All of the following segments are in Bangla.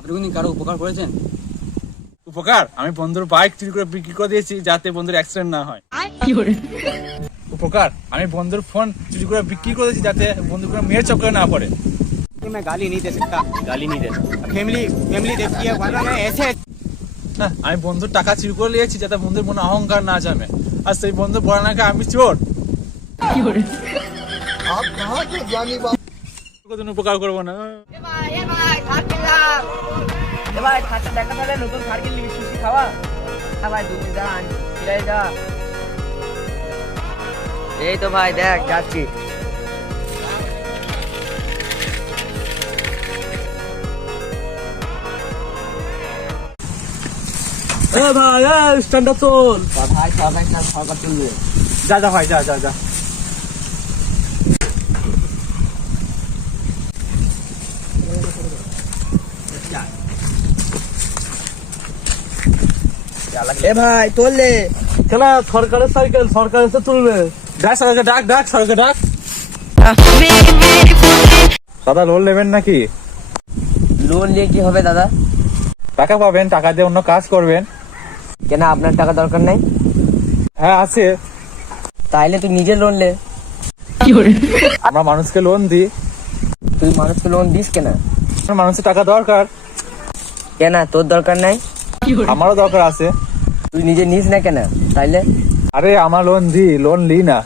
আপনি কি কারো উপকার করেছেন? উপকার? আমি বন্ধুর বাইক চুরি করে বিক্রি করে দিয়েছি যাতে বন্ধুর অ্যাক্সিডেন্ট না হয়। উপকার? আমি বন্ধুর ফোন চুরি করে বিক্রি করে দিয়েছি যাতে বন্ধু কোনো মেয়ের চক্করে না পড়ে। मैं गाली नहीं दे सकता, गाली नहीं दे सकता। फैमिली देखती है वरना मैं ऐसे। হ্যাঁ, আমি বন্ধুর টাকা চুরি করে নিয়েছি যাতে বন্ধুর মনে অহংকার না জমে, আর সেই বন্ধু বলে নাকি আমি চোর। কোনো উপকার করবো না। এই তো ভাই দেখ যাচ্ছি। ভাই স্ট্যান্ডার্ড চল। ভাই সবাই সরকার চলবে। যা যা ভাই, যা যা যা। এ ভাই তোললে খেলা সরকারের সাইকেল, সরকার এসে তুলবে। ডাক সরকার, ডাক ডাক সরকার ডাক। দাদা লোন নেবেন নাকি? লোন নিয়ে কি হবে দাদা? টাকা পাবেন, টাকা দিয়ে অন্য কাজ করবেন। কেন আপনার টাকা দরকার নাই? হ্যাঁ আছে। তাইলে তুই নিজে লোন লে। আমরা মানুষকে লোন দিই। তুই মানুষকে লোন দিস কেন? মানুষের টাকা দরকার। কেন তোর দরকার নাই? আমারও দরকার আছে। তুই নিজে নিস না কেন তাইলে? আরে আমার লোন দি, লোন লি না।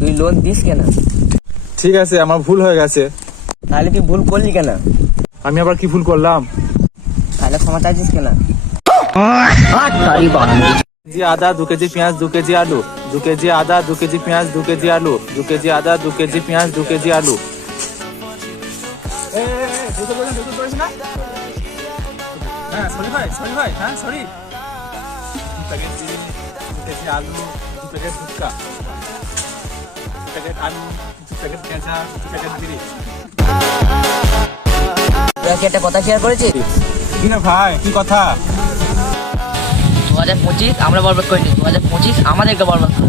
তুই লোন দিস কেন? ঠিক আছে, আমার ভুল হয়ে গেছে। তাহলে তুই ভুল করলি কেন? আমি আবার কি ভুল করলাম? তাহলে ক্ষমা চাইছিস কেন? কেজি আদা, 2 কেজি পেঁয়াজ, 2 কেজি আলু, 2 কেজি আদা, 2 কেজি পেঁয়াজ, 2 কেজি আলু, 2 কেজি আদা, 2 কেজি পেঁয়াজ, 2 কেজি আলু। হ্যাঁ সরি ভাই, সরি ভাই, হ্যাঁ সরি। 2 প্যাকেট চিনি, 2 কেজি আলু, 2 প্যাকেট ফুচকা, 2 প্যাকেট আলু, 2 প্যাকেট পেঁচা, 2 প্যাকেট বিড়ি। তোরা কি একটা কথা শেয়ার করেছিস? কি না ভাই, কি কথা? 2025 আমরা বরবাদ করিনি, 2025 আমাদেরকে বরবাদ করে।